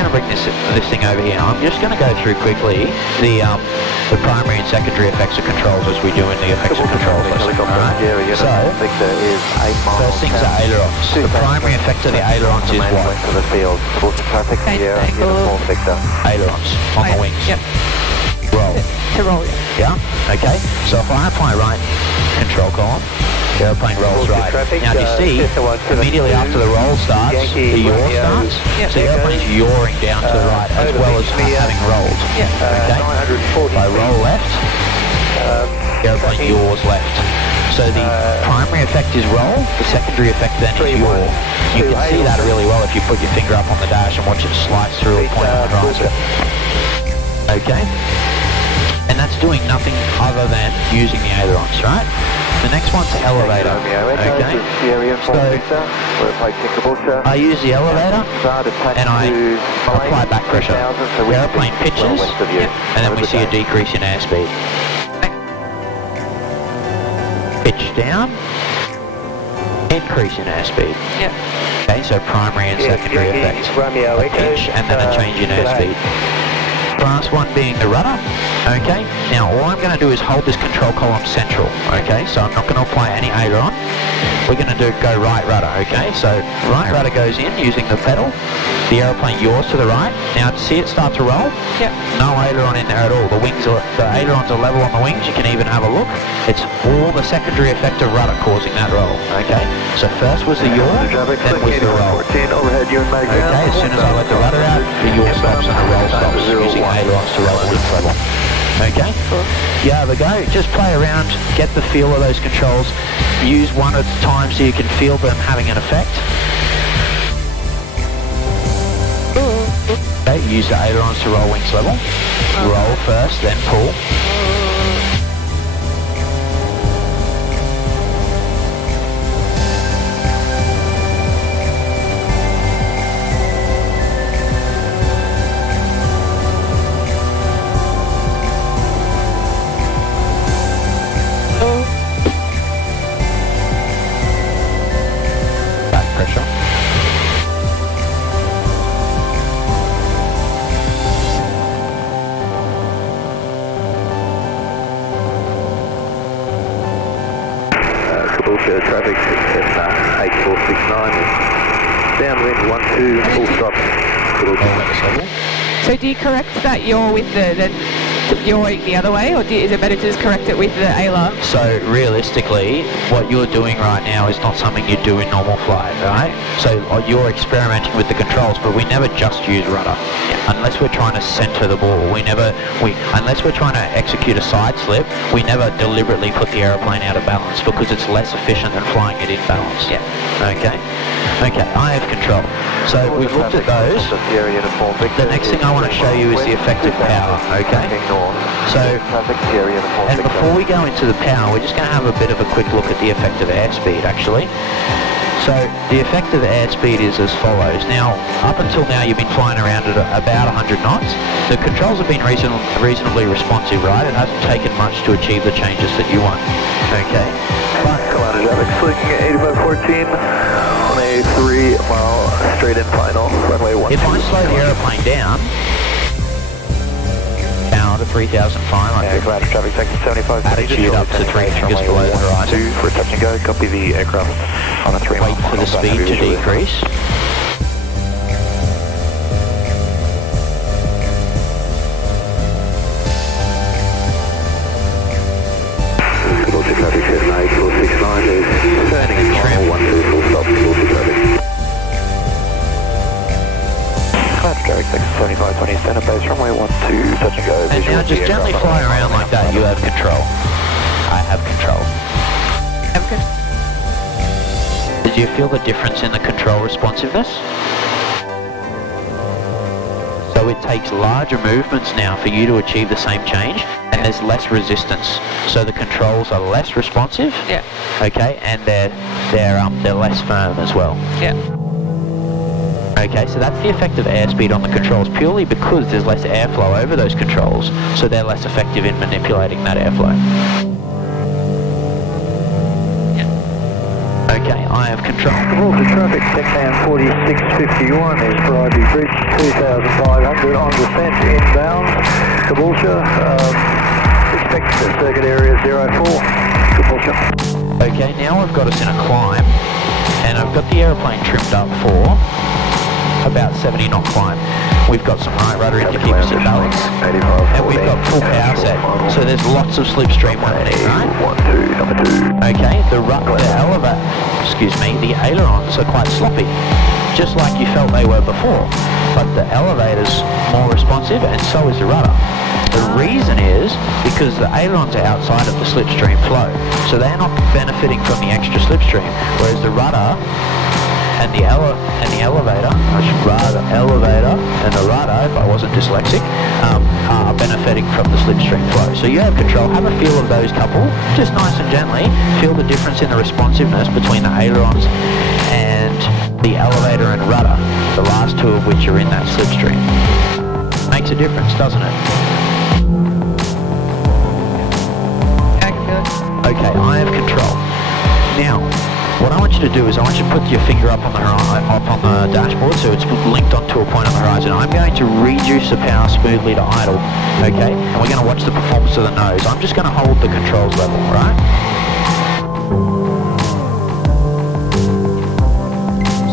going to bring this thing over here. I'm just going to go through quickly the primary and secondary effects of controls as we do in the effects of controls lesson. Alright, so first things are ailerons. The primary effect of the ailerons is what? Ailerons on the wings. Yep. Roll. To roll, Yeah? Okay. So if I apply right control column, the airplane rolls right. Now do you see, immedially after the roll starts, the yaw starts? So the airplane's yawing down to the right as well as having rolled. Okay? If I roll left, the airplane yaws left. So the primary effect is roll, the secondary effect then is yaw. You can see that really well if you put your finger up on the dash and watch it slice through a point on the horizon. Okay? And that's doing nothing other than using the ailerons, right? The next one's the elevator. Okay? So I use the elevator and I apply back pressure. The airplane pitches and then we see a decrease in airspeed. Pitch down, increase in airspeed. Okay, so primary and secondary effects. A pitch and then a change in airspeed. Last one being the rudder. Okay, now all I'm going to do is hold this control column central. Okay, so I'm not going to apply any aileron. We're going to go right rudder. Okay, so right rudder goes in using the pedal. The aeroplane yaws to the right. Now to see it start to roll. No aileron in there at all. The ailerons are level on the wings. You can even have a look. It's all the secondary effect of rudder causing that roll. Okay, so first was the yaw, then was the roll. Okay, as soon as I let the rudder out, the yaw stops and the roll stops using ailerons to roll the wing level. Okay? Yeah, have a go. Just play around, get the feel of those controls. Use one at a time so you can feel them having an effect. Okay, use the ailerons to roll wings level. Roll first, then pull. Traffic in 8469 downwind 12 full stop. So do you correct that yaw with the yawing the other way, or is it better to just correct it with the ailer? So realistically, what you're doing right now is not something you do in normal flight, right? So you're experimenting with the controls, but we never just use rudder. Unless we're trying to center the ball, unless we're trying to execute a side slip, we never deliberately put the aeroplane out of balance because it's less efficient than flying it in balance. Okay, I have control. So we've looked at those. The next thing I want to show you is the effective power, okay? So, and before we go into the power, we're just going to have a bit of a quick look at the effective airspeed, actually. So, the effective airspeed is as follows. Now, up until now, you've been flying around at about 100 knots. The controls have been reasonably responsive, right? It hasn't taken much to achieve the changes that you want, okay? But, looking at 8514 on a 3-mile straight-in final, runway 12. If I slow the aeroplane down, to 3,500. Cloud traffic taxi 75. Attitude up to 3 fingers below the horizon. For touch and go, copy the aircraft on a 3 Wait for the speed to decrease. Traffic 8469 is turning in trim 12 full stop, full traffic. Traffic 7520 center base runway 12 touch and go. And now just gently fly around like that, you have control. I have control. Did you feel the difference in the control responsiveness? So it takes larger movements now for you to achieve the same change, and there's less resistance. So the controls are less responsive. Okay, and they're less firm as well. Okay, so that's the effect of airspeed on the controls, purely because there's less airflow over those controls, so they're less effective in manipulating that airflow. Okay, I have control. Water traffic, Techman 4651 is Bribey Bridge, 2500 on descent inbound. Caboolture, expect circuit area 04, Caboolture. Okay, now we've got us in a climb, and I've got the aeroplane trimmed up for about 70 knot climb. We've got some right rudder indicators at balance, and we've got full power set, so there's lots of slipstream happening, right? Okay, the ailerons are quite sloppy, just like you felt they were before, but the elevator's more responsive, and so is the rudder. The reason is because the ailerons are outside of the slipstream flow, so they're not benefiting from the extra slipstream, whereas the rudder and the elevator and the rudder, if I wasn't dyslexic, are benefiting from the slipstream flow. So you have control. Have a feel of those couple, just nice and gently. Feel the difference in the responsiveness between the ailerons and the elevator and rudder, the last two of which are in that slipstream. Makes a difference, doesn't it? I can do it. Okay, I have control. Now, what I want you to do is I want you to put your finger up on the dashboard so it's linked onto a point on the horizon. I'm going to reduce the power smoothly to idle, okay? And we're going to watch the performance of the nose. I'm just going to hold the controls level, right?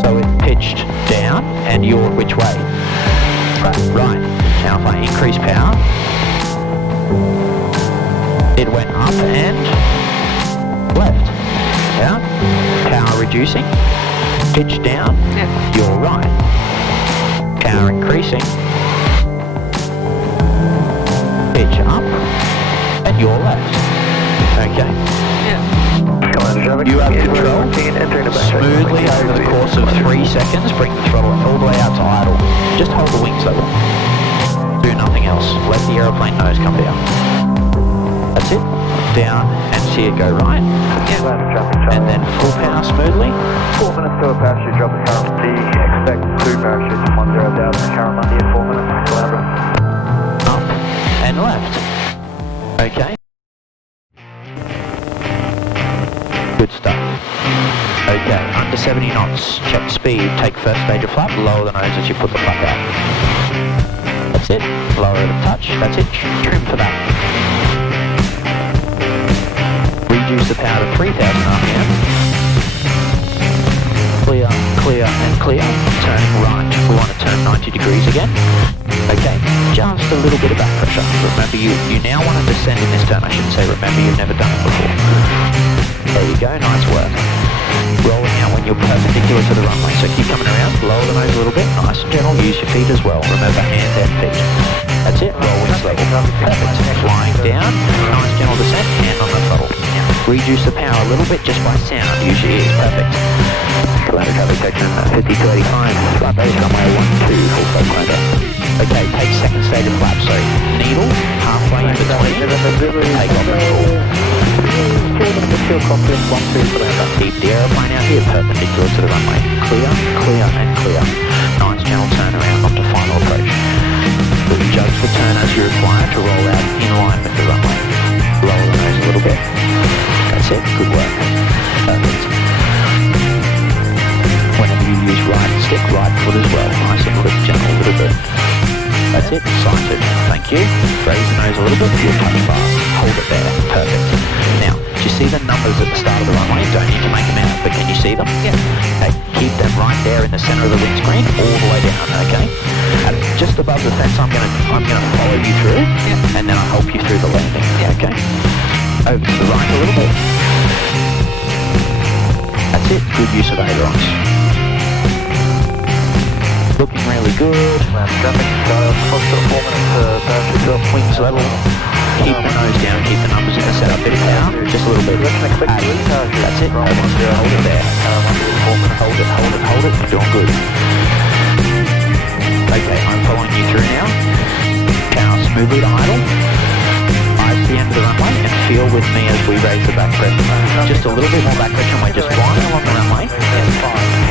So it's pitched down, and you're which way? Right. Now if I increase power, it went up and left. Yeah? Power reducing, pitch down, you're right. Power increasing, pitch up, and you're left. Okay? You have control. Smoothly over the course of 3 seconds, bring the throttle all the way out to idle. Just hold the wings level. Do nothing else. Let the aeroplane nose come down. That's it. Down and see it go right. And then full power smoothly. 4 minutes to a parachute drop at current D. Expect 2 parachutes from 10,000 current Monday at 4 minutes. Up and left. Okay. Good stuff. Okay, under 70 knots. Check speed. Take first stage of flap. Lower the nose as you put the flap out. That's it. Lower it a touch. That's it. Trim for that. Reduce the power to 3,000 RPM. Clear, clear, and clear. Turning right. We want to turn 90 degrees again. Okay, just a little bit of back pressure. Remember, you now want to descend in this turn. I should say, remember, you've never done it before. There you go, nice work. Rolling out when you're perpendicular to the runway. So keep coming around, lower the nose a little bit, nice and gentle. Use your feet as well. Remember, hands and feet. That's it, roll wings level. Perfect. Flying down, nice gentle descent, hand on the throttle. Reduce the power a little bit just by sound. Use your ears. Perfect. Atlantic traffic section 50 to 85. Flat base runway 12, full flight climber. Okay, take second stage of flap. So needle halfway in between. Take off and full. Keep the aeroplane out here perpendicular to the runway. Clear, clear, and clear. Nice gentle turn around onto final approach. Judge the turn as you require to roll out in line with the runway. Lower the nose a little bit. That's it, good work. Perfect. Whenever you use right stick, right foot as well. Nice and lift gentle a little bit. That's it, sighted. Thank you. Raise the nose a little bit with your touch bar. Hold it there. Perfect. Now, do you see the numbers at the start of the runway? Don't need to make them out, but can you see them? Yeah. Okay, keep them right there in the center of the windscreen, all the way down, okay? And just above the fence, I'm gonna follow you through, and then I'll help you through the landing, okay? Over to the right a little bit. That's it, good use of ailerons. Looking really good. Wings level. Keep the nose down, keep the numbers in the setup. Bit of power, just a little bit. That's it. Hold it there. Hold it. You're doing good. Okay, I'm following you through now. Power smoothly to idle. Eyes to the end of the runway and feel with me as we raise the back pressure. Just a little bit more back pressure and we're just flying along the runway.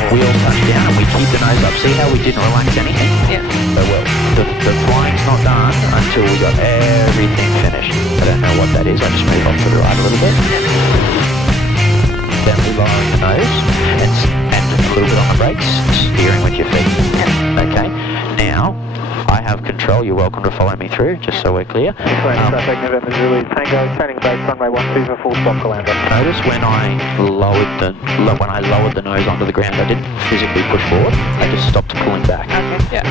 Wheels touch down and we keep the nose up. See how we didn't relax anything? Yeah. So well, the flying's not done until we got everything finished. I don't know what that is. I just move off to the right a little bit. gently lowering the nose and a little bit on the brakes, steering with your feet. Okay, now I have control. You're welcome to follow me through, just so we're clear. Traffic November Zulu Tango, turning base runway 12 for full stop Calander. Notice when I lowered the nose onto the ground, I didn't physically push forward. I just stopped pulling back. Okay, yeah.